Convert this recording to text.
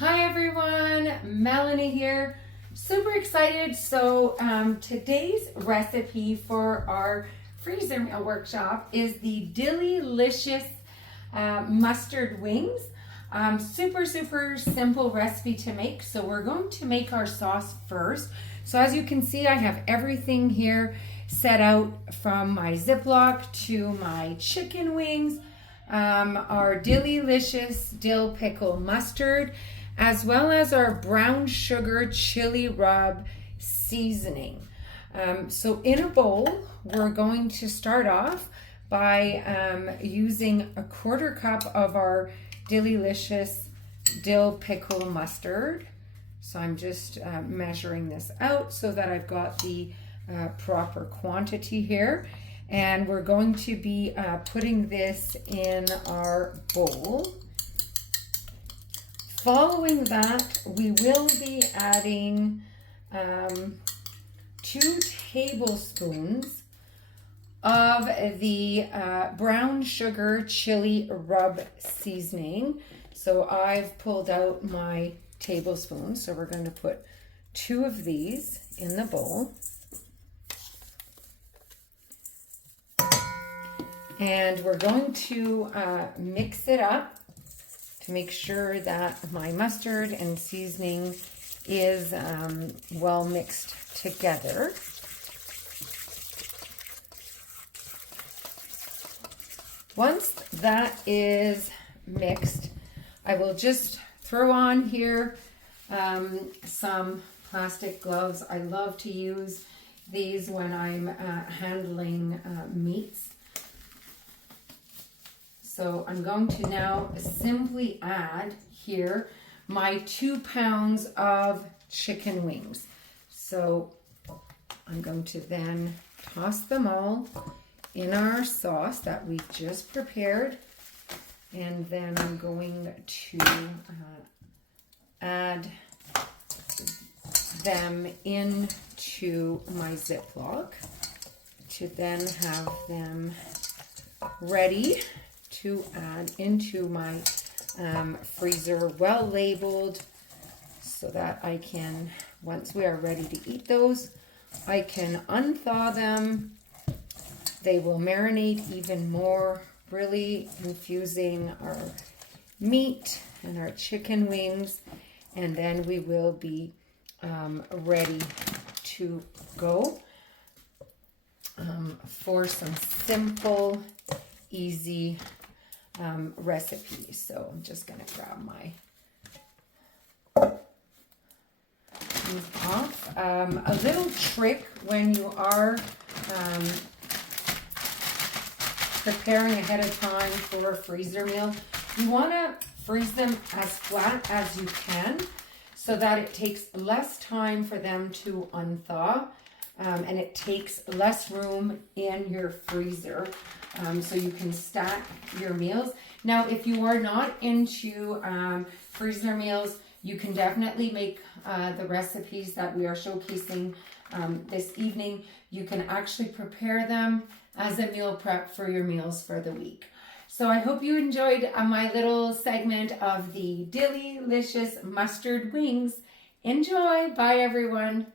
Hi everyone, Melanie here. Super excited. So today's recipe for our freezer meal workshop is the Dill-icious mustard wings. Super simple recipe to make. So we're going to make our sauce first. So as you can see, I have everything here set out, from my Ziploc to my chicken wings, our Dill-icious dill pickle mustard, as well as our brown sugar chili rub seasoning. So in a bowl, we're going to start off by using a 1/4 cup of our Dill-icious dill pickle mustard. So I'm just measuring this out so that I've got the proper quantity here. And we're going to be putting this in our bowl. Following that, we will be adding 2 tablespoons of the brown sugar chili rub seasoning. So I've pulled out my tablespoons. So we're going to put 2 of these in the bowl. And we're going to mix it up to make sure that my mustard and seasoning is well mixed together. Once that is mixed, I will just throw on here some plastic gloves. I love to use these when I'm handling meats. So I'm going to now simply add here my 2 pounds of chicken wings. So I'm going to then toss them all in our sauce that we've just prepared. And then I'm going to add them into my Ziploc to then have them ready to add into my freezer, well labeled, so that I can, once we are ready to eat those, I can unthaw them. They will marinate even more, really infusing our meat and our chicken wings, and then we will be ready to go for some simple, easy recipe. So I'm just going to grab my off. A little trick when you are preparing ahead of time for a freezer meal, you want to freeze them as flat as you can so that it takes less time for them to unthaw, and it takes less room in your freezer. So you can stack your meals. Now, if you are not into freezer meals, you can definitely make the recipes that we are showcasing this evening. You can actually prepare them as a meal prep for your meals for the week. So I hope you enjoyed my little segment of the Dill-icious mustard wings. Enjoy. Bye, everyone.